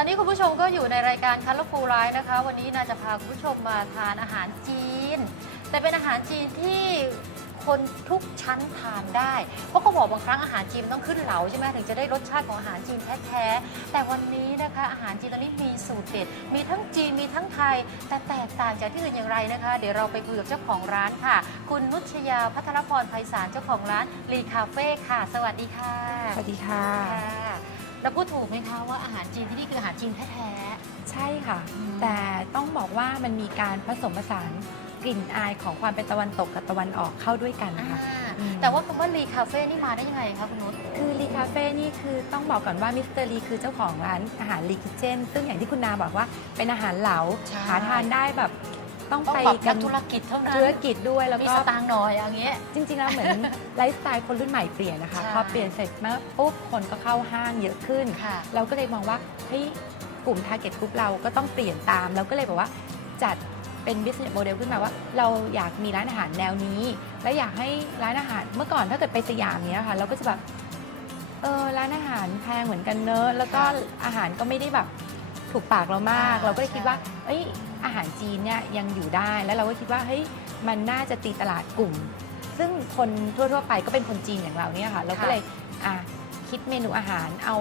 ตอนนี้คุณผู้ชมก็อยู่ในรายการคัลฟูไลฟ์นะคะ วันนี้นาจะพาคุณผู้ชมมาทานอาหารจีน แต่เป็นอาหารจีนที่คนทุกชั้นทานได้ เพราะเขาบอกบางครั้งอาหารจีนมันต้องขึ้นเหลาใช่ไหมถึงจะได้รสชาติของอาหารจีนแท้ๆ แต่วันนี้นะคะอาหารจีนตอนนี้มีสูตรเด็ด มีทั้งจีนมีทั้งไทย แต่แตกต่างจากที่อื่นอย่างไรนะคะ เดี๋ยวเราไปคุยกับเจ้าของร้านค่ะ คุณนุชยาพัทรพรไพศาลเจ้าของร้านลีคาเฟ่ค่ะ สวัสดีค่ะ สวัสดีค่ะ ค่ะแล้วพูดถูกไหมคะว่าอาหารจีนที่นี่คืออาหารจีนแท้ใช่ค่ะอืมแต่ต้องบอกว่ามันมีการผสมผสานกลิ่นอายของความเป็นตะวันตกกับตะวันออกเข้าด้วยกันๆอ่าค่ะอืม แต่ว่าคำว่าลีคาเฟ่นี่มาได้ยังไงคะคุณนุช คือรีคาเฟ่นี่คือต้องบอกก่อนว่ามิสเตอร์ลีคือเจ้าของร้านอาหารรีคิเช่นซึ่งอย่างที่คุณนาบอกว่าเป็นอาหารเหลาใช่ หาทานได้แบบ ต้องต้องไปปรับกันักธุรกิจเท่านั้นธุรกิจด้วยแล้วมีก็ สตางค์หน่อยอย่างเงี้ย จริงๆ แล้วเหมือนไลฟ์สไตล์คนรุ่นใหม่เปลี่ยนนะคะ ใช่พอเปลี่ยนเสร็จมาปุ๊บคนก็เข้าห้างเยอะขึ้น ค่ะเราก็เลยมองว่าเฮ้ยกลุ่ม target group เราก็ต้องเปลี่ยนตาม เราก็เลยบอกว่าจัดเป็น business model ขึ้นมาว่า เราอยากมีร้านอาหารแนวนี้ และอยากให้ร้านอาหารเมื่อก่อนถ้าเกิดไปสยามเนี้ยค่ะ เราก็จะแบบเออร้านอาหารแพงเหมือนกันเนอะแล้วก็ค่ะ อาหารก็ไม่ได้แบบ ถูกปากเรามากอ่าเราก็เลยคิดว่าใช่เอ้ยอาหารจีนเนี่ยยังอยู่ได้แล้วเราก็คิดว่าเฮ้ยมันน่าจะตีตลาดกลุ่ม ซึ่งคนทั่วๆไปก็เป็นคนจีนอย่างเราเนี่ยค่ะเราก็เลยอะคิดเมนูอาหารเอา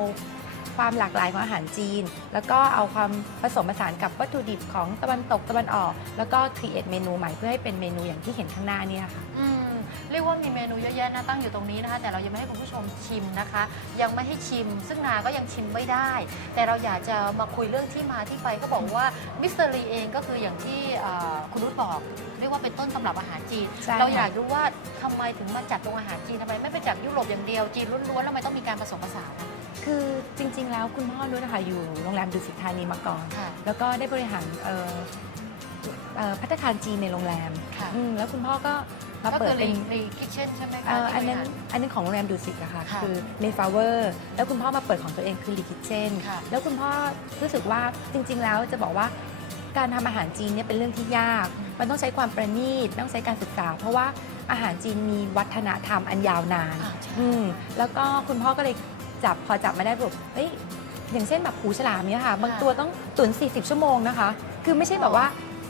ความหลากหลายของอาหารจีน แล้วก็เอาความผสมผสานกับวัตถุดิบของตะวันตกตะวันออก แล้วก็ครีเอทเมนูใหม่เพื่อให้เป็นเมนูอย่างที่เห็นข้างหน้าเนี่ยค่ะอืม เรียกว่ามีเมนูเยอะแยะนะตั้งอยู่ตรงนี้นะคะ แต่เรายังไม่ให้คุณผู้ชมชิมนะคะ ยังไม่ให้ชิม ซึ่งนาก็ยังชิมไม่ได้ แต่เราอยากจะมาคุยเรื่องที่มาที่ไปก็บอกว่ามิสเตอร์ลีเองก็คืออย่างที่เอ่อคุณรุตบอก เรียกว่าเป็นต้นตำรับอาหารจีน ใช่เราอยากค่ะรู้ว่าทำไมถึงมาจัดตรงอาหารจีนทำไมไม่ไปจากยุโรปอย่างเดียวจีนล้วนๆแล้วทำไมต้องมีการผสมผสานอะคือจริง ๆ แล้วคุณพ่อนุชนะคะอยู่โรงแรมดุสิตธานีมาก่อน ค่ะแล้วก็ได้บริหารเอ่อเอ่อพัตตาคารจีนในโรงแรมค่ะ อืมแล้วคุณพ่อก็ มาก็เปิคืดอเป็รีนรีคิทเช่นใช่ไหมคะเอ่อที่อันนั้นบริหาร อันนั้นของโรงแรมดูสิตอะค่ะ ค่ะคือเมฟาเวอร์แล้วคุณพ่อมาเปิดของตัวเองคือลีคิเช่นค่ะ แล้วคุณพ่อรู้สึกว่าจริง ๆ แล้วจะบอกว่าการทำอาหารจีนเนี่ยเป็นเรื่องที่ยากอืมมันต้องใช้ความประณีตต้องใช้การศึกษา เพราะว่าอาหารจีนมีวัฒนธรรมอันยาวนาน อ่าใช่ อืมแล้วก็คุณพ่อก็เลยจับพอจับมาได้แบบเฮ้ยอย่างเช่นแบบหูฉลามเนี่ยค่ะ บางตัวต้องตุ๋น40 ชั่วโมงนะคะ คือไม่ใช่แบบว่า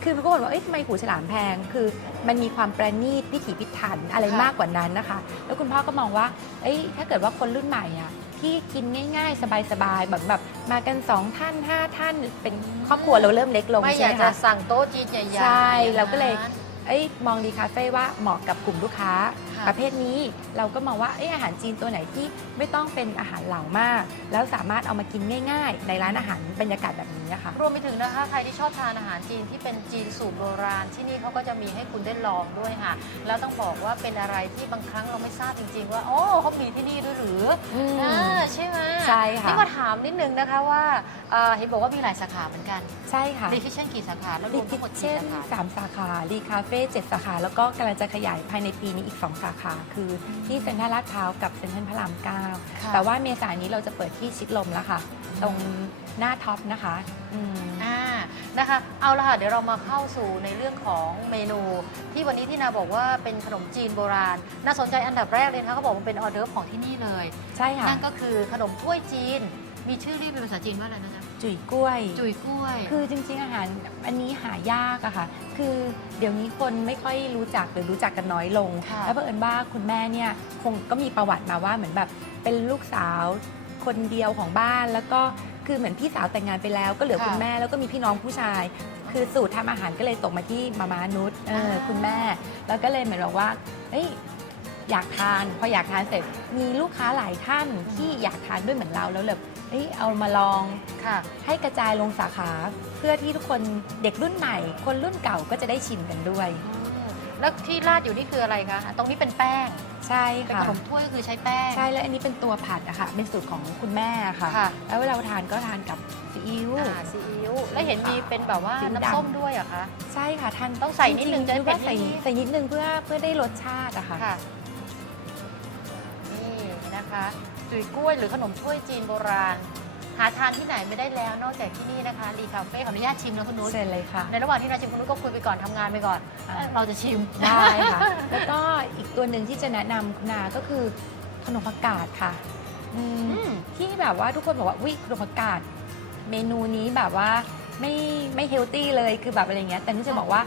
คือมันก็บอกว่าเอ้ยทำไมหูฉลามแพง คือมันมีความประณีตพิถีพิถันอะไรค่ะมากกว่านั้นนะคะ แล้วคุณพ่อก็มองว่า เอ้ยถ้าเกิดว่าคนรุ่นใหม่อะที่กินง่าย ๆ สบายๆแบบแบบมากัน 2 ท่าน 5 ท่าน เป็นครอบครัวเราเริ่มเล็กลงไม่อใช่ยากไหมจะคะ สั่งโต๊ะจีนใหญ่ๆใช่อย่งเราก็เลยนั้นเอ้ยมองดีคาเฟ่ว่าเหมาะกับกลุ่มลูกค้า ค่ะ ประเภทนี้เราก็มองว่าเอ้ยอาหารจีนตัวไหนที่ไม่ต้องเป็นอาหารเหลามาก แล้วสามารถเอามากินง่าย ๆ ในร้านอาหารบรรยากาศแบบนี้นะคะรวมไปถึงนะคะใครที่ชอบทานอาหารจีนที่เป็นจีนสูตรโบราณ ที่นี่เขาก็จะมีให้คุณได้ลองด้วยค่ะ แล้วต้องบอกว่าเป็นอะไรที่บางครั้งเราไม่ทราบจริง ๆ ว่าโอ้เขามีที่นี่ด้วยหรืออืม อ่าใช่ไหมใช่ค่ะ นี่มาถามนิดนึงนะคะว่าเอ่อเห็นบอกว่ามีหลายสาขาเหมือนกันใช่ค่ะรีคิเช่นกี่สาขาแล้วรรีวมทั้งหมดเช่กี่นสาขา สามสาขารีคาเฟ่เจ็ดสาขา แล้วก็กำลังจะขยายภายในปีนี้อีก2สาขาคือที่เซ็นทรัลลาดพร้าวกับเซ็นทรัลพระรามเก้าค่ะแต่ว่าเมษายนนี้เราจะเปิดที่ชิดลมแล้วค่ะ ตรงหน้าท็อปนะคะอืม อ่านะคะ เอาละค่ะ เดี๋ยวเรามาเข้าสู่ในเรื่องของเมนู ที่วันนี้ที่นาบอกว่าเป็นขนมจีนโบราณ น่าสนใจอันดับแรกเลยนะคะเขาบอกว่าเป็นออเดิร์ฟของที่นี่เลย ใช่ค่ะ นั่นก็คือขนมถ้วยจีน มีชื่อเรียกเป็นภาษาจีนว่าอะไรนะจ๊ะ จุ๋ยกล้วย จุยกล้วย คือจริงๆอาหารอันนี้หายากอะค่ะ คือเดี๋ยวนี้คนไม่ค่อยรู้จักหรือรู้จักกันน้อยลง ค่ะ แล้วเผอิญว่าคุณแม่เนี่ยคงก็มีประวัติมาว่าเหมือนแบบเป็นลูกสาวคนเดียวของบ้าน แล้วก็คือเหมือนพี่สาวแต่งงานไปแล้ว ก็เหลือค่ะคุณแม่แล้วก็มีพี่น้องผู้ชาย คือสูตรทำอาหารก็เลยตกมาที่มามานุชเอออ่าคุณแม่ แล้วก็เลยเหมือนบอกว่าเอ้ยอยากทาน พออยากทานเสร็จมีลูกค้าหลายท่านที่อยากทานด้วยเหมือนเราแล้วเลย เอ้ยเอามาลองค่ะ ให้กระจายลงสาขา เพื่อที่ทุกคนเด็กรุ่นใหม่ คนรุ่นเก่าก็จะได้ชิมกันด้วยอืมแล้วที่ราดอยู่นี่คืออะไรคะ ตรงนี้เป็นแป้ง ใช่เป็นค่ะขนมถ้วยก็คือใช้แป้ง ใช่แล้วอันนี้เป็นตัวผัดอะค่ะเป็นสูตรของคุณแม่ค่ะ ค่ะ แล้วเวลาทานก็ทานกับซีอิ๊ว อ่าซีอิ๊ว แล้วเห็นมีเป็นแบบว่าซีอิ๊วดำ น้ำส้มด้วยเหรอะคะ ใช่ค่ะทานต้องใส่นิดนึงจริๆจะได้ว่าใส่เผ็ดนิดๆ ใส่นิดนึงเพื่อเพื่อได้รสชาติอะค่ะ ค่ะ นี่นะคะ จุยกล้วยหรือขนมถ้วยจีนโบราณ หาทานที่ไหนไม่ได้แล้วนอกจากที่นี่นะคะรีคาเฟ่ขออนุญาตชิมนะคุณนุชเสร็จเลยค่ะ ในระหว่างที่เราชิมคุณนุชก็คุยไปก่อนทำงานไปก่อนอ่าเราจะชิม ได้ค่ะ แล้วก็อีกตัวหนึ่งที่จะแนะนำคุณนาก็คือขนมผักกาดค่ะอืมอืม ที่แบบว่าทุกคนบอกว่าวิขนมผักกาดเมนูนี้แบบว่าไม่ไม่เฮลตี้เลยคือแบบอะไรเงี้ยแต่นี่จะบอกว่า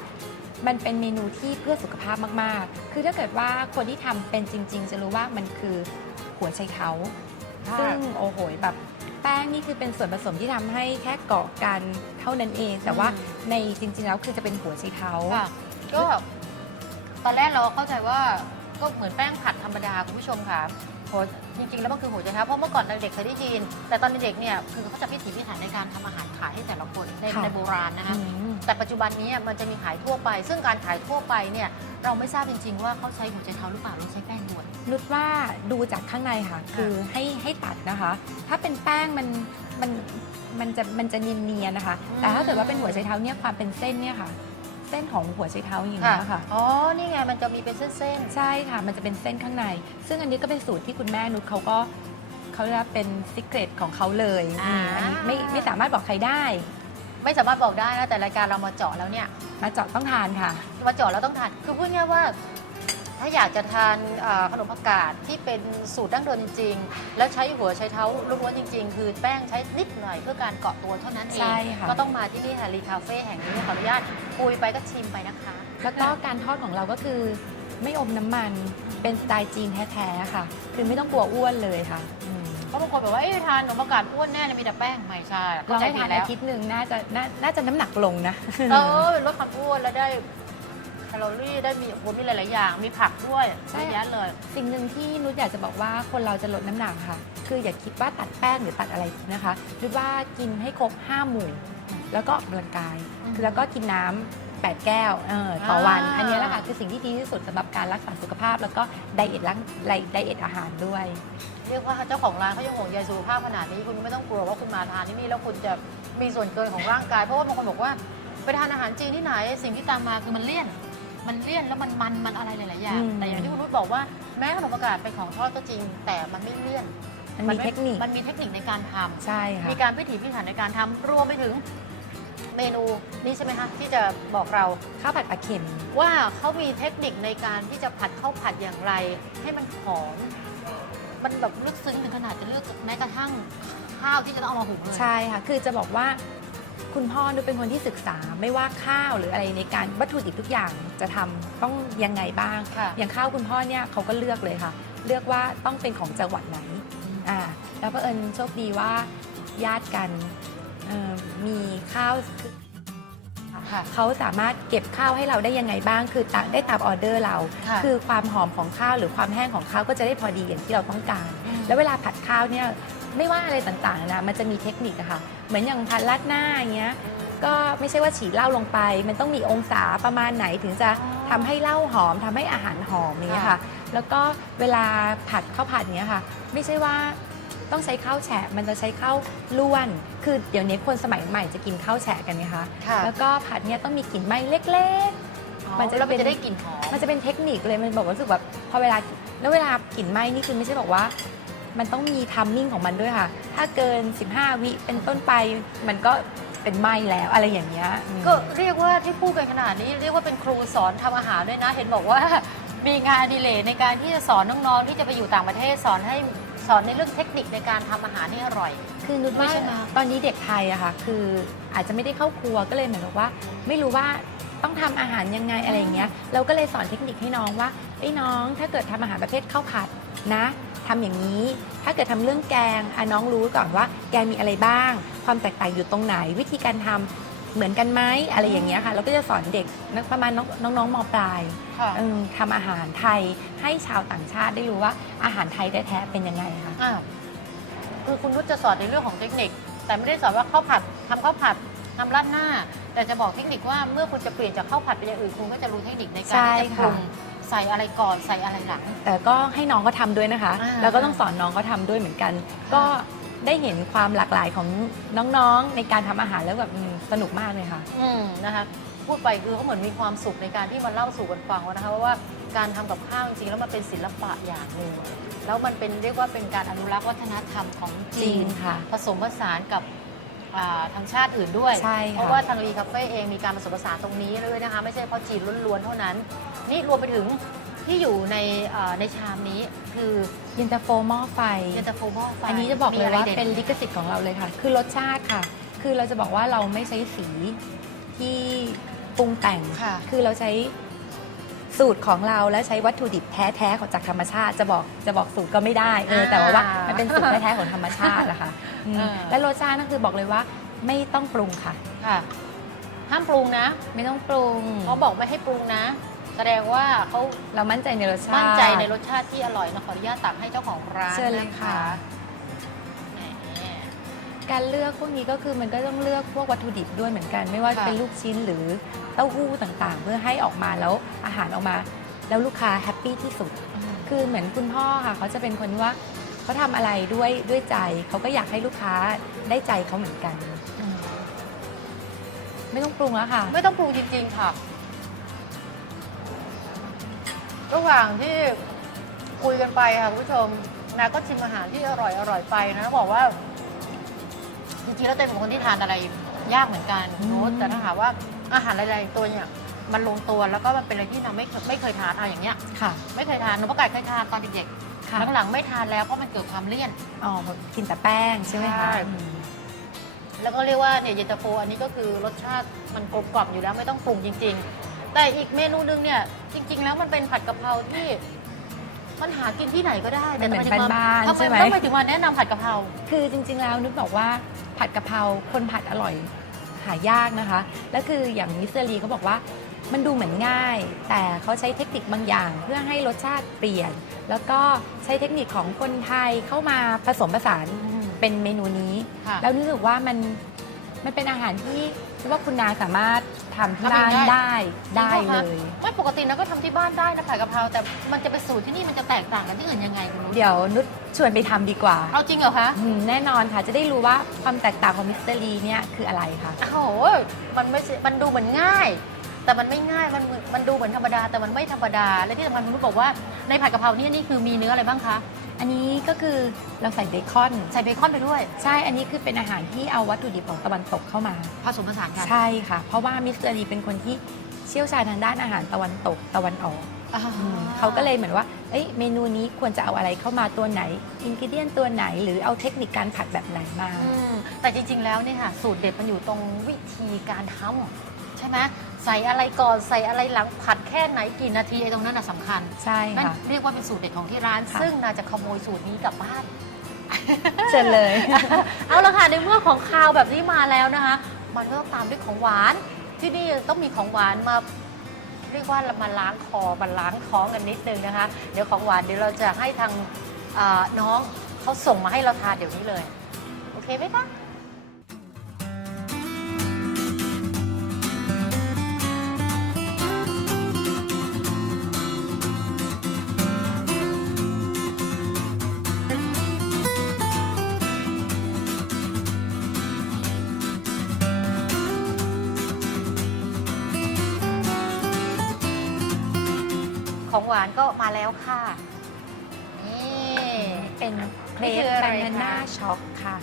มันเป็นเมนูที่เพื่อสุขภาพมากๆ คือถ้าเกิดว่าคนที่ทำเป็นจริง ๆ จะรู้ว่ามันคือ หัวไชเท้าซึ่งโอ้โหแบบแป้งนี่คือเป็นส่วนผสมที่ทำให้แค่เกาะกันเท่านั้นเอง แต่ว่าอืมในจริง ๆ แล้วคือจะเป็นหัวไชเท้าค่ะก็ตอนแรกเราเข้าใจว่าก็เหมือนแป้งผัดธรรมดาคุณผู้ชมค่ะโหจริงๆ แล้วมันคือหัวใจเท้าเพราะเมื่อก่อนเด็กๆเคยได้ยิน แต่ตอนเด็กๆเนี่ยคือเขาจะพิถีพิถันในการทำอาหารขายให้แต่ละคนในค่ะในโบราณนะคะอืมแต่ปัจจุบันนี้มันจะมีขายทั่วไป ซึ่งการขายทั่วไปเนี่ยเราไม่ทราบจริง ๆ ว่าเขาใช้หัวใจเท้าหรือเปล่าหรือใช้แป้งล้วน นุชว่าดูจากข้างในค่ะ คือให้ให้ตัดนะคะ ถ้าเป็นแป้งมันมันมันจะมันจะเนียนๆนะคะอืมแต่ถ้าเกิดว่าเป็นหัวไชเท้าเนี่ยความเป็นเส้นเนี่ยค่ะ เส้นของหัวไชเท้าอย่างนี้ยค่ะ อ๋อ นี่ไงมันจะมีเป็นเส้นใช่ค่ะ มันจะเป็นเส้นข้างใน ซึ่งอันนี้ก็เป็นสูตรที่คุณแม่นุชเขาก็เขาเรียกว่าเป็นซิกเรตของเขาเลยอ่าอืมอันนี้ไม่ไม่สามารถบอกใครได้ๆไม่สามารถบอกได้นะแต่รายการเรามาเจาะแล้วเนี่ย มาเจาะต้องทานค่ะ มาเจาะแล้วต้องทาน คือพูดง่ายๆว่า ถ้าอยากจะทานอ่าขนมผักกาดที่เป็นสูตรดั้งเดิมจริงๆ แล้วใช้หัวใช้เท้าล้วนๆจริง ๆ คือแป้งใช้นิดหน่อยเพื่อการเกาะตัวเท่านั้นเอง ใช่ค่ะ ก็ต้องมาที่นี่ค่ะรีคาเฟ่แห่งนี้ขออนุญาตคุยไปก็ชิมไปนะคะ แล้วก็การทอดของเราก็คือไม่อมน้ำมันเป็นสไตล์จีนแท้ๆค่ะ คือไม่ต้องกลัวอ้วนเลยค่ะอืมเพราะบางคนแบบว่าเอ้ยทานขนมผักกาดอ้วนแน่เลยมีแต่แป้งไม่ใช่เราให้เข้ทานใจผิดแล้อาวทิตย์หนึ่งน่าจะน่าน่าจะน้ำหนักลงนะ เออเป็นลดความอ้วนแล้วได้แค ลอรี่ได้มีโอ้โหมีหลาย ๆ อย่าง มีผักด้วยใช่ เยอะแยะเลย สิ่งหนึ่งที่นุชอยากจะบอกว่าคนเราจะลดน้ำหนักค่ะ คืออย่าคิดว่าตัดแป้งหรือตัดอะไรนะคะนุชว่ากินให้ครบ5หมู่แล้วก็ออกกำลังกาย อืมแล้วก็กินน้ำ8แก้วเออต่อวัน อ่า อันนี้แหละค่ะคือสิ่งที่ดีที่สุดสำหรับการรักษาสุขภาพ แล้วก็ไดเอทร่างไดเอทอาหารด้วย เรียกว่าเจ้าของร้านเขายังห่วงใยสุขภาพขนาดนี้คุณไม่ต้องกลัวว่าคุณมาทานที่นี่แล้วคุณจะมีส่วนเกินของร่างกาย เพราะว่าบางคนบอกว่าไปทานอาหารจีนที่ไหน สิ่งที่ตามมาคือมันเลี่ยน มันเลี่ยนแล้วมันมันมันอะไรหลายๆอย่าง อืม แต่อย่างที่คุณนุชบอกว่าแม้ขนมปังกาดเป็นของทอดก็จริง แต่มันไม่เลี่ยนมันมีเทคนิคมันมีเทคนิคในการทำใช่ค่ะ มีการพิถีพิถันในการทำรวมไปถึงเมนูนี้ใช่ไหมคะที่จะบอกเรา ข้าวผัดปลาเค็ม ว่าเขามีเทคนิคในการที่จะผัดข้าวผัดอย่างไร ให้มันหอม มันแบบลึกซึ้งถึงขนาดจะเลือกแม้กระทั่งข้าวที่จะต้องเอามาหุงเลย ใช่ค่ะ คือจะบอกว่า คุณพ่อนุชเป็นคนที่ศึกษาไม่ว่าข้าวหรืออะไรในการวัตถุดิบทุกอย่างจะทำต้องยังไงบ้างค่ะอย่างข้าวคุณพ่อเนี่ยเขาก็เลือกเลยค่ะ เลือกว่าต้องเป็นของจังหวัดไหนอ่าแล้วเผอิญโชคดีว่าญาติกันเอ่อมีข้าวค่ะเขาสามารถเก็บข้าวให้เราได้ยังไงบ้าง คือตามได้ตามออเดอร์เราค่ะคือความหอมของข้าวหรือความแห้งของข้าวก็จะได้พอดีอย่างที่เราต้องการ แล้วเวลาผัดข้าวเนี่ยไม่ว่าอะไรต่างๆนะมันจะมีเทคนิคอะค่ะ เหมือนอย่างผัดราดหน้าอย่างเงี้ยก็ไม่ใช่ว่าฉีดเหล้าลงไป มันต้องมีองศาประมาณไหนถึงจะอ๋อทำให้เหล้าหอมทำให้อาหารหอมอย่างเงี้ยค่ะ แล้วก็เวลาผัดข้าวผัดเนี้ยค่ะ ไม่ใช่ว่าต้องใช้ข้าวแฉะมันจะใช้ข้าวล้วน คือเดี๋ยวนี้คนสมัยใหม่จะกินข้าวแฉะกันไงคะค่ะแล้วก็ผัดเนี้ยต้องมีกลิ่นไหม้เล็กมัมันนจะจะมันเป็นจะได้กลิ่นหอมๆมันจะเป็นเทคนิคเลย มันบอกว่ารู้สึกแบบพอเวลาแล้วเวลากลิ่นไหม้นี่คือไม่ใช่บอกว่า มันต้องมีทัมมิ่งของมันด้วยค่ะ ถ้าเกิน 15 วิเป็นต้นไปมันก็เป็นไหม้แล้วอะไรอย่างเงี้ยอืม ก็เรียกว่าที่พูดกันขนาดนี้ เรียกว่าเป็นครูสอนทำอาหารด้วยนะ เห็นบอกว่า มีงานอดิเรกในการที่จะสอนน้องๆที่จะไปอยู่ต่างประเทศสอนให้สอนในเรื่องเทคนิคในการทำอาหารให้อร่อย คือนุชว่าใช่ไหมตอนนี้เด็กไทยอะค่ะ คืออาจจะไม่ได้เข้าครัวก็เลยเหมือนกับว่า ไม่รู้ว่าต้องทำอาหารยังไงอะไรอย่างเงี้ย เราก็เลยสอนเทคนิคให้น้องว่าไอ้ยน้องถ้าเกิดทำอาหารประเภทข้าวผัดนะ ทำอย่างนี้ ถ้าเกิดทำเรื่องแกงอะน้องรู้ก่อนว่า แกงมีอะไรบ้าง ความแตกต่างอยู่ตรงไหน วิธีการทำเหมือนกันไหมอะไรอย่างเงี้ยค่ะเราก็จะสอนเด็กนักประมาณน้องน้องๆมปลายค่ะเออทำอาหารไทยให้ชาวต่างชาติได้รู้ว่าอาหารไทยแท้ๆเป็นยังไงค่ะอ่าคือคุณนุชจะสอนในเรื่องของเทคนิค แต่ไม่ได้สอนว่าข้าวผัดทำข้าวผัดทำราดหน้า แต่จะบอกเทคนิคว่าเมื่อคุณจะเปลี่ยนจากข้าวผัดเป็นอย่างอื่นคุณก็จะรู้เทคนิคในการใช่ที่จะปรุงค่ะ ใส่อะไรก่อนใส่อะไรหลัง แต่ก็ให้น้องเขาทำด้วยนะคะ อ่า แล้วก็ต้องสอนน้องเขาทำด้วยเหมือนกัน ก็ได้เห็นความหลากหลายของน้องๆในการทำอาหารแล้วแบบอืมสนุกมากเลยค่ะ อืมนะคะพูดไปคือเขาเหมือนมีความสุขในการที่มาเล่าสู่กันฟังว่านะคะว่าการทำกับข้าวจริงๆแล้วมันเป็นศิลปะอย่างหนึ่งแล้วมันเป็นเรียกว่าเป็นการอนุรักษ์วัฒนธรรมของจจีริงนค่ะ ผสมผสานกับ อ่าทางชาติอื่นด้วย ใช่ค่ะเพราะว่าทางรีคาเฟ่เองมีการผสมผสานตรงนี้เลยนะคะ ไม่ใช่เพราะจีนล้วนๆเท่านั้น นี่รวมไปถึงที่อยู่ในอ่าในชามนี้คือเย็นตาโฟหม้อไฟ เย็นตาโฟหม้อไฟอันนี้จะบอกเลยว่ามีไรด็ดเป็นลิขสิทธิ์ของเราเลยค่ะ คือรสชาติค่ะ คือเราจะบอกว่าเราไม่ใช้สีที่ปรุงแต่ง ค่ะ คือเราใช้ สูตรของเราและใช้วัตถุดิบแท้ๆของจากธรรมชาติจะบอกจะบอกสูตรก็ไม่ได้เออแต่ว่าว่ามันเป็นสูตรแท้ๆของธรรมชาติอะค่ะอืมอ่าและรสชาตินั่นคือบอกเลยว่าไม่ต้องปรุงค่ะ ค่ะ ห้ามปรุงนะไม่ต้องปรุงเขาบอกไม่ให้ปรุงนะ แสดงว่าเขาเรามั่นใจในรสชาติ มั่นใจในรสชาติที่อร่อยนะขออนุญาตตักให้เจ้าของร้านเชิญเลยนค่ะแหม การเลือกพวกนี้ก็คือมันก็ต้องเลือกพวกวัตถุดิบด้วยเหมือนกัน ไม่ว่าจะค่ะเป็นลูกชิ้นหรือเต้าหู้ต่างๆ เพื่อให้ออกมาแล้วอาหารออกมา แล้วลูกค้าแฮปปี้ที่สุด คือเหมือนคุณพ่อค่ะเขาจะเป็นคนที่ว่าเขาทำอะไรด้วยด้วยใจเขาก็อยากให้ลูกค้าได้ใจเขาเหมือนกันมไม่ต้องปรุงแล้วค่ะ ไม่ต้องปรุงจริงๆค่ะ ระหว่างที่คุยกันไปค่ะคุณผู้ชมนาก็ชิมอาหารที่อร่อยอร่อยไปนะบอกว่า จริงๆแล้วเต้เป็นคนที่ทานอะไรยากเหมือนกันอืมโน้ตแต่ถ้าหากว่าอาหารหลายๆตัวเนี่ยมันลงตัวแล้วก็มันเป็นอะไรที่เราไม่เคยไม่เคยทานเอาอย่างเนี้ยค่ะไม่เคยทานหนูประกาศเคยทานตอนเด็กค่ะๆหลังๆไม่ทานแล้วเพราะมันเกิดความเลี่ยน อ๋อกินแต่แป้งใช่ไหมใช่ คะอืมแล้วก็เรียกว่าเนี่ยเย็นตาโฟอันนี้ก็คือรสชาติมันกลมกล่อมอยู่แล้วไม่ต้องปรุงจริง ๆ แต่อีกเมนูนึงเนี่ยจริง ๆ แล้วมันเป็นผัดกะเพราที่ มันหากินที่ไหนก็ได้มันเหมือนทำไมบ้านๆทำไมใช่ไหม ต้องไปถึงมาแนะนำผัดกะเพรา คือจริงๆแล้วนึกบอกว่าผัดกะเพราคนผัดอร่อยหายากนะคะ แล้วคืออย่างมิสเตอรีเขาบอกว่ามันดูเหมือนง่าย แต่เขาใช้เทคนิคบางอย่าง เพื่อให้รสชาติเปลี่ยน แล้วก็ใช้เทคนิคของคนไทยเข้ามาผสมผสานเป็นเมนูนี้ ค่ะ แล้วรู้สึกว่ามันมันเป็นอาหารที่ คิดว่าคุณนาสามารถทำที่ทำเองบ้านได้ ได้ได้จริงปะเลคะย ไม่ปกตินะก็ทำที่บ้านได้นะผัดกะเพราแต่มันจะไปสูตรที่นี่มันจะแตกต่างกันที่อื่นยังไงคุณนุชเดี๋ยวนุชชวนไปทำดีกว่าเอาจริงเหรอคะอืมแน่นอนค่ะจะได้รู้ว่าความแตกต่างของมิสเตอรีเนี่ยคืออะไรค่ะ โอ้โหมันไม่ใช่มันดูเหมือนง่าย แต่มันไม่ง่ายมันมันดูเหมือนธรรมดา แต่มันไม่ธรรมดา และที่สำคัญคุณนุชบอกว่าในผัดกะเพรานี่นี่คือมีเนื้ออะไรบ้างคะ อันนี้ก็คือเราใส่เบคอน ใส่เบคอนไปด้วย ใช่ อันนี้คือเป็นอาหารที่เอาวัตถุดิบของตะวันตกเข้ามา ผสมผสานกันใช่ค่ะ เพราะว่ามิสเตอรีเป็นคนที่เชี่ยวชาญทางด้านอาหารตะวันตกตะวันออกอ่า อืมเขาก็เลยเหมือนว่าเอ้ยเมนูนี้ควรจะเอาอะไรเข้ามาตัวไหนอินกิเดียนตัวไหน หรือเอาเทคนิคการผัดแบบไหนมา อืมแต่จริงๆ แล้วเนี่ยค่ะสูตรเด็ดมันอยู่ตรงวิธีการทำใช่ไหม ใส่อะไรก่อนใส่อะไรหลังผัดแค่ไหนกี่นาทีไอ้ตรงนั้นน่ะสำคัญใช่นั่นค่ะ เรียกว่าเป็นสูตรเด็ดของที่ร้าน ค่ะ ซึ่งน่าจะขโมยสูตรนี้กลับบ้านเชิญเลย เอาละค่ะในเมื่อของคาวแบบนี้มาแล้วนะคะ มันก็ต้องตามด้วยของหวานที่นี่ต้องมีของหวานมา เรียกว่าเรามาล้างคอมาล้างท้องกันนิดนึงนะคะ เดี๋ยวของหวานเดี๋ยวเราจะให้ทางอ่าน้องเขาส่งมาให้เราทานเดี๋ยวนี้เลย โอเคไหมคะ ของหวานก็มาแล้วค่ะ นี่เป็นเครนี่ปคืออะไรบานาน่าคะช็อกค่ะ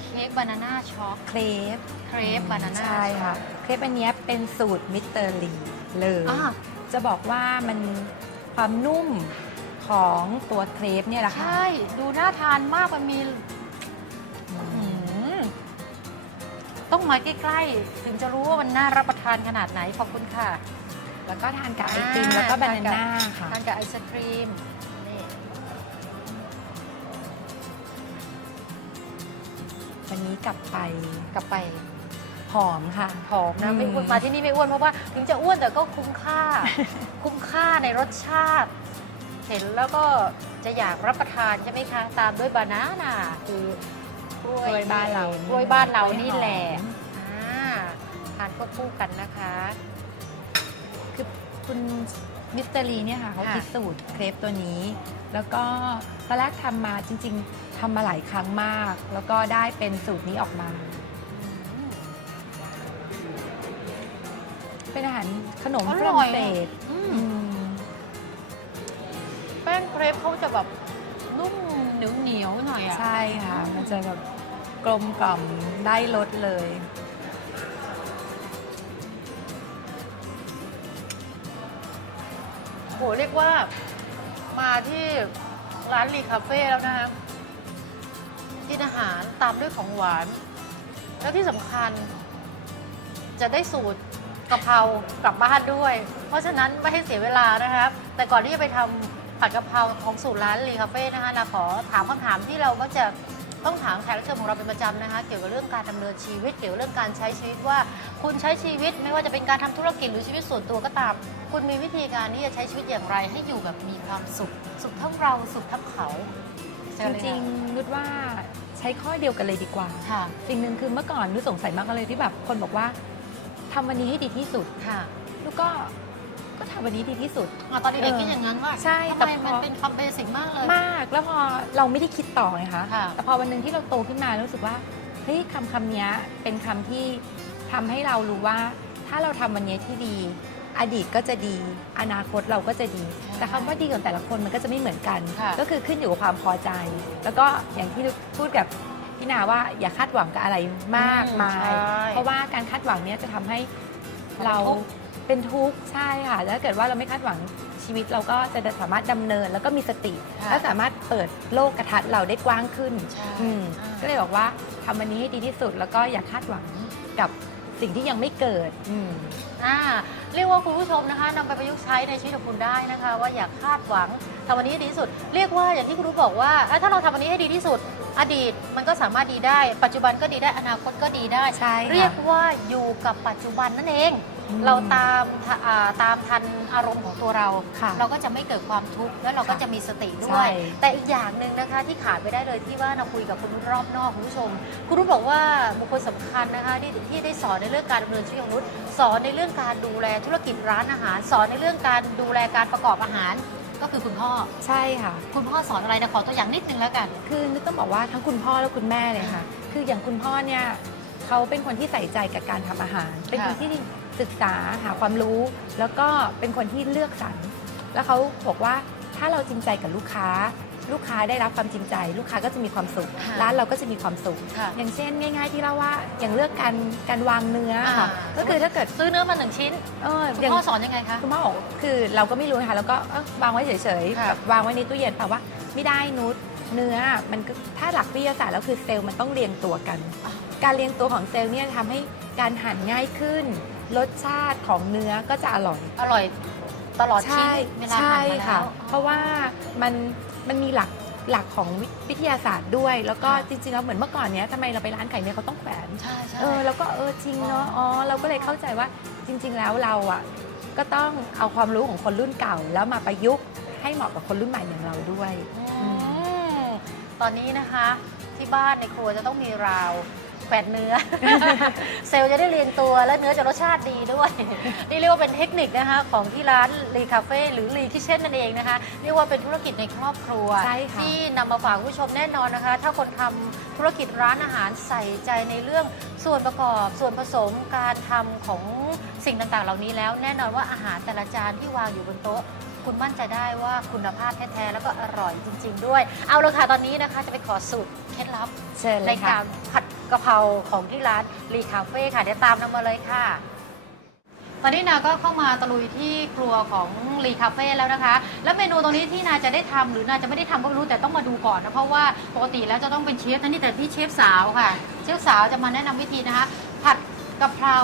เค้กบานาน่าช็อกเครปเครปบานาน่าใช่ค่ะเครปอันเนี้ยเป็นสูตรมิสเตอร์ลีเลยอ่าจะบอกว่ามันความนุ่มของตัวเครปเนี่ยแหละค่ะ ใช่ ดูน่าทานมากมันมีอือืมมต้องมาใกล้ ๆ ถึงจะรู้ว่ามันน่ารับประทานขนาดไหน ขอบคุณค่ะ แล้วก็ทานกับไอติมอ่าแล้วก็บาทานกับนาน่าค่ะ ทานกับไอศครีมนี่วันนี้กลับไปกลับไปหอมค่ะหอมนะอืมไม่อ้วนมาที่นี่ไม่อ้วนเพราะว่าถึงจะอ้วนแต่ก็คุ้มค่า คุ้มค่าในรสชาติ เห็นแล้วก็จะอยากรับประทานใช่ไหมคะ ตามด้วยบานาน่าคือกล้วยกล้วยบ้านเรากล้วยบ้านเรานี่กล้วยหอมแหละอ่าทานควบคู่กันนะคะ คือคุณมิสเตอรีเนี่ยค่ะเขาค่ะคิดสูตรเครปตัวนี้ แล้วก็ตอนแรกทำมาจริง ๆทำมาหลายครั้งมาก แล้วก็ได้เป็นสูตรนี้ออกมา เป็นอาหารขนมอฝร่รั่งอย เศสอืมอืมแป้งเครปเขาจะแบบนุ่มเหนียวเหนียวๆหน่อยอะ ใช่ค่ะ มันจะแบบกลมกล่อมได้รสเลย หเรียกว่ามาที่ร้านรีคาเฟ่แล้วนะคะกินอาหารตามด้วยของหวาน แล้วที่สำคัญ จะได้สูตรกะเพรากลับบ้านด้วย เพราะฉะนั้นไม่ให้เสียเวลานะครับ แต่ก่อนที่จะไปทำผัดกะเพราของสูตรร้านรีคาเฟ่นะคะนาขอถามคำถามที่เราก็จะ ต้องถามแขกรับเชิญของเราเป็นประจำนะคะ เกี่ยวกับเรื่องการดำเนินชีวิต เกี่ยวกับเรื่องการใช้ชีวิตว่า คุณใช้ชีวิตไม่ว่าจะเป็นการทำธุรกิจหรือชีวิตส่วนตัวก็ตาม คุณมีวิธีการที่จะใช้ชีวิตอย่างไร ให้อยู่แบบมีความสุข สุขทั้งเราสุขทั้งเขาจริงๆนุชว่าใช้ข้อเดียวกันเลยดีกว่าๆค่ะ สิ่งหนึ่งคือเมื่อก่อนนุชสงสัยมากเลยที่แบบคนบอกว่าทำวันนี้ให้ดีที่สุดค่ะ นุชก็ ก็ทำวันนี้ดีที่สุด อะตอนเด็กเอๆอคิดอย่างนั้นว่าใช่ทำแต่ไมพอ มันเป็นคำเบสิกมากเลย มากแล้วพอเราไม่ได้คิดต่อไงคะค่ะ แต่พอวันหนึ่งที่เราโตขึ้นมาแล้วรู้สึกว่าเฮ้ยคำคำเนี้ยเป็นคำที่ทำให้เรารู้ว่า ถ้าเราทำวันเนี้ยที่ดี อดีตก็จะดี อนาคตเราก็จะดี แต่คำว่าดีของแต่ละคนมันก็จะไม่เหมือนกัน ค่ะ ก็คือขึ้นอยู่กับความพอใจ แล้วก็อย่างที่พูดกับพี่นาว่าอย่าคาดหวังกับอะไรมากมายใช่ เพราะว่าการคาดหวังเนี้ยจะทำให้เราเป็นทุกข์ เป็นทุกข์ใช่ค่ะแล้วถ้าเกิดว่าเราไม่คาดหวังชีวิตเราก็จะสามารถดำเนินแล้วก็มีสติค่ะและสามารถเปิดโลกกระทัดเราได้กว้างขึ้นใช่อืมอ่า ก็เลยบอกว่าทำวันนี้ให้ดีที่สุดแล้วก็อย่าคาดหวังกับสิ่งที่ยังไม่เกิดอืม อ่าเรียกว่าคุณผู้ชมนะคะนำไปประยุกต์ใช้ในชีวิตของคุณได้นะคะ ว่าอย่าคาดหวังทำวันนี้ให้ดีที่สุด เรียกว่าอย่างที่คุณรู้บอกว่าอะถ้าเราทำวันนี้ให้ดีที่สุด อดีตมันก็สามารถดีได้ ปัจจุบันก็ดีได้อนาคตก็ดีได้ ใช่ค่ะ เรียกว่าอยู่กับปัจจุบันนั่นเองอืม เราตามอ่าตามทันอารมณ์ของตัวเรา ค่ะเราก็จะไม่เกิดความทุกข์แล้วเราก็ค่ะจะมีสติด้ใช่ วย แต่อีกอย่างหนึ่งนะคะที่ขาดไม่ได้เลยที่ว่าเราคุยกับคุณนุชรอบนอกคุณผู้ชม คุณนุชบอกว่าบุคคลสำคัญนะคะที่ที่ได้สอนในเรื่องการดำเนินชีวิตของนุชสอนในเรื่องการดูแลธุรกิจร้านอาหาร สอนในเรื่องการดูแลการประกอบอาหาร ก็คือคุณพ่อ ใช่ค่ะ คุณพ่อสอนอะไรนะขอตัวอย่างนิดนึงแล้วกัน คือนึกต้องบอกว่าทั้งคุณพ่อและคุณแม่เลยค่ะ คืออย่างคุณพ่อเนี่ยเขาเป็นคนที่ใส่ใจกับการทำอาหาร เป็นคนที่ ศึกษาหาความรู้ แล้วก็เป็นคนที่เลือกสรรแล้วเขาบอกว่าถ้าเราจริงใจกับลูกค้า ลูกค้าได้รับความจริงใจ ลูกค้าก็จะมีความสุข ค่ะร้านเราก็จะมีความสุข ค่ะ อย่างเช่น ง่าย ๆ ที่เราว่าอย่างเลือกการการวางเนื้อค่ะอ่าก็คือถ้าเกิดซื้อเนื้อมาหนึ่งชิ้นเออคุณอย่างพ่อสอนยังไงคะ คุณพ่อบอกคือเราก็ไม่รู้นะคะแล้วก็เอ้อวางไว้เฉยๆค่ะ แบบวางไว้ในตู้เย็นแต่ว่าไม่ได้นุชเนื้อมันก็ถ้าหลักวิทยาศาสตร์แล้วคือเซลล์มันต้องเรียงตัวกัน การเรียงตัวของเซลล์เนี่ยทำให้การหั่นง่ายขึ้น รสชาติของเนื้อก็จะอร่อย อร่อยตลอดชีใช่วิตเวลาใช่หั่นมาแล้ค่ะวเพราะว่ามันมันมีหลักหลักของวิวิทยาศาสตร์ด้วย แล้วก็ค่ะ จริงๆแล้วเหมือนเมื่อก่อนเนี้ยทำไมเราไปร้านไก่เนี่ยเขาต้องแขวน ใช่ใช่ เออแล้วก็เออจริงเนาะอ๋อเราก็เลยเข้าใจว่าจริง ๆ แล้วเราอะก็ต้องเอาความรู้ของคนรุ่นเก่า แล้วมาประยุกต์ให้เหมาะกับคนรุ่นใหม่อย่างเราด้วย อืมตอนนี้นะคะที่บ้านในครัวจะต้องมีราวแปดเนื้อ เซลล์จะได้เรียงตัวและเนื้อจะรสชาติดีด้วย นี่เรียกว่าเป็นเทคนิคนะคะของที่ร้านรีคาเฟ่หรือรีคิเช่นนั่นเองนะคะเรียกว่าเป็นธุรกิจในครอบครัว ใช่ค่ะ ที่นำมาฝากคุณผู้ชมแน่นอนนะคะ ถ้าคนทำธุรกิจร้านอาหารใส่ใจในเรื่องส่วนประกอบส่วนผสมการทำของสิ่งต่างๆ เหล่านี้แล้ว แน่นอนว่าอาหารแต่ละจานที่วางอยู่บนโต๊ะ คุณมั่นใจได้ว่าคุณภาพแท้ๆแล้วก็อร่อยจริง ๆ ด้วย เอาละค่ะตอนนี้นะคะจะไปขอสูตรเคล็ดลับ เชิญเลในยค่ะ การผัด กะเพราของที่ร้านรีคาเฟ่ค่ะเดี๋ยวตามนำมาเลยค่ะตอนนี้นาก็เข้ามาตะลุยที่ครัวของรีคาเฟ่แล้วนะคะ แล้วเมนูตรงนี้ที่นาจะได้ทำหรือนาจะไม่ได้ทำก็ไม่รู้แต่ต้องมาดูก่อนนะเพราะว่าปกติแล้วจะต้องเป็นเชฟนะนี่แต่ที่เชฟสาวค่ะ เชฟสาวจะมาแนะนำวิธีนะคะ ผัดกะเพรา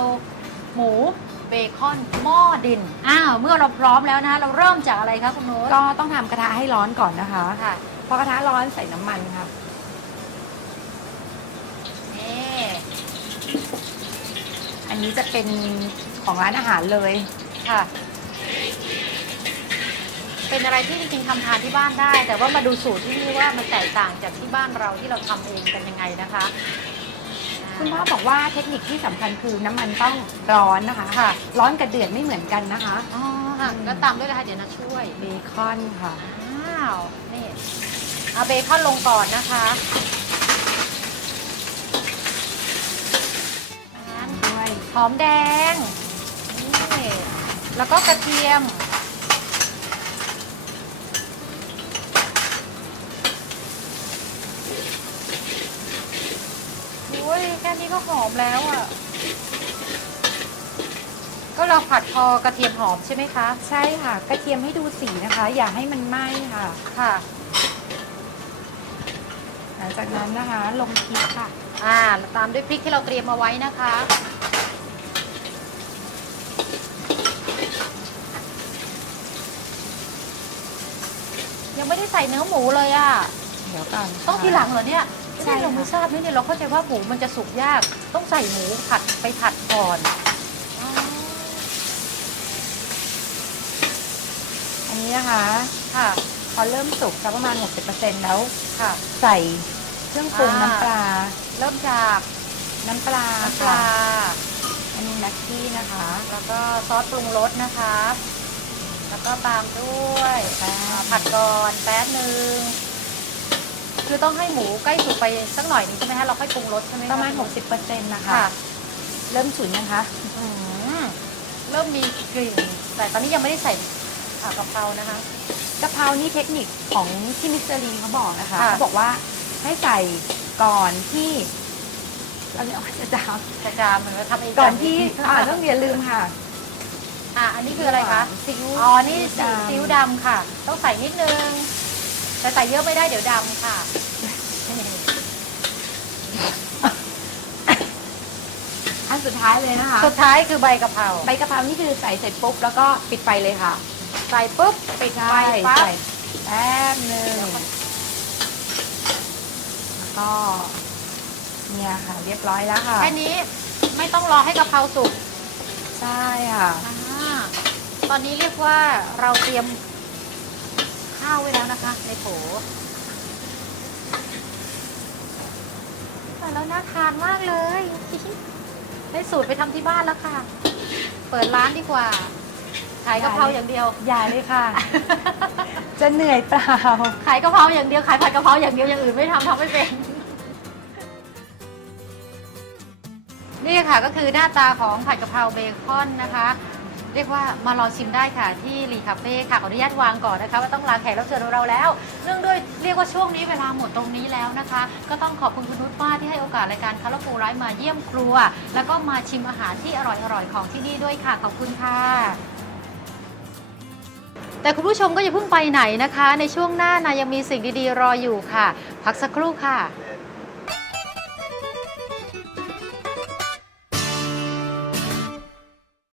หมูเบคอนหม้อดินอ้าวเมื่อเราพร้อมแล้วนะคะเราเริ่มจากอะไรคะคุณโน้ตก็ต้องทำกระทะให้ร้อนก่อนนะคะค่ะพอกระทะร้อนใส่น้ำมันค่ะนี่ อันนี้จะเป็นของร้านอาหารเลยค่ะ เป็นอะไรที่จริงๆทำทานที่บ้านได้ แต่ว่ามาดูสูตรที่นี่ว่ามันแตกต่างจากที่บ้านเราที่เราทำเองกันยังไงนะคะ คุณพ่อบอกว่าเทคนิคที่สำคัญคือน้ำมันต้องร้อนนะคะค่ะ ร้อนกับเดือดไม่เหมือนกันนะคะอ๋อค่ะแล้วตามด้วยนะคะเดี๋ยวนะช่วย เบคอนค่ะ อ้าว นี่เอาเบคอนลงก่อนนะคะนั้น ด้วย หอมแดงนี่แล้วก็กระเทียม โอ้ยแค่นี้ก็หอมแล้วอะ ก็เราผัดพอกระเทียมหอมใช่ไหมคะ ใช่ค่ะ กระเทียมให้ดูสีนะคะ อย่าให้มันไหม้ค่ะ ค่ะอ่าลังจากนั้นนะคะ ลงพริกค่ะ อ่า ตามด้วยพริกที่เราเตรียมมาไว้นะคะ ยังไม่ได้ใส่เนื้อหมูเลยอะ่ะ เดี๋ยวก่อนค่ะ ต้องทีหลังเหรอเนี่ยใช่ไม่ได้เราค่ะไม่ทราบนี่เนี่ยเราเข้าใจว่าหมูมันจะสุกยาก ต้องใส่หมูผัดไปผัดก่อนอ๋ออันนี้นะคะ ค่ะ พอเริ่มสุกสักประมาณ 60%แล้ว ค่ะ ใส่เครื่องปรุงอ่า น้ำปลา เริ่มจากน้ำปลาน้ำปค่ะลาอันนี้แม็กกี้นะคะ แล้วก็ซอสปรุงรสนะคะ แล้วก็ตามด้วยแป้งอ่าผัดก่อนแป๊บหนึ่งคือต้องให้หมูใกล้สุกไปสักหน่อยนึงใช่ไหมคะเราค่อยปรุงรสใช่ไหมคประมาณ 60%นะคะ ค่ะเริ่มฉุนนะคะอืมเริ่มมีกลิ่น แต่ตอนนี้ยังไม่ได้ใส่อ่ากะเพรานะคะ กะเพรานี่เทคนิคของที่มิสเตอรีนเขาบอกนะคะค่ะ เขาบอกว่าให้ใส่ก่อนที่เราเนี่ยจะจามกระจามเหมือนว่าทำเองก่อนที่ค่ะอ่าต้องอย่าลืมค่ะ อะอันนี้คืออะไรคะซีอิ๊วอ๋อนี่ซีดำซีอิ๊วดำค่ะ ต้องใส่นิดนึง แต่ใส่เยอะไม่ได้เดี๋ยวดำค่ะ อันสุดท้ายเลยนะคะสุดท้ายคือใบกะเพราใบกะเพรานี่คือใส่เสร็จปุ๊บแล้วก็ปิดไฟเลยค่ะ ใส่ปุ๊บปิดไฟใช่ปั๊บใส่แป๊บหนึงแล้วก็เนี่ยค่ะ เรียบร้อยแล้วค่ะ แค่นี้ไม่ต้องรอให้กะเพราสุกใช่ค่ะอ่า ตอนนี้เรียกว่าเราเตรียมข้าวไว้แล้วนะคะ ในโถแต่แล้วน่าทานมากเลย ได้สูตรไปทำที่บ้านแล้วค่ะ เปิดร้านดีกว่า ขายกะเพราอย่างเดียว อย่าเลยค่ะ จะเหนื่อยเปล่า ขายกะเพราอย่างเดียว ขายผัดกะเพราอย่างเดียว อย่างอื่นไม่ทำทำไม่เป็น นี่ค่ะก็คือหน้าตาของผัดกะเพราเบคอนนะคะ เรียกว่ามาลองชิมได้ค่ะที่รีคาเฟ่ค่ะขออนุญาตวางก่อนนะคะว่าต้องลาแขกรับเชิญของเราแล้ว เนื่องด้วยเรียกว่าช่วงนี้เวลาหมดตรงนี้แล้วนะคะ ก็ต้องขอบคุณคุณนุชมากที่ให้โอกาสรายการคาร์ฟูไลฟ์มาเยี่ยมครัว แล้วก็มาชิมอาหารที่อร่อยๆของที่นี่ด้วยค่ะขอบคุณค่ะ แต่คุณผู้ชมก็อย่าเพิ่งไปไหนนะคะ ในช่วงหน้านะยังมีสิ่งดีๆ รออยู่ค่ะ พักสักครู่ค่ะ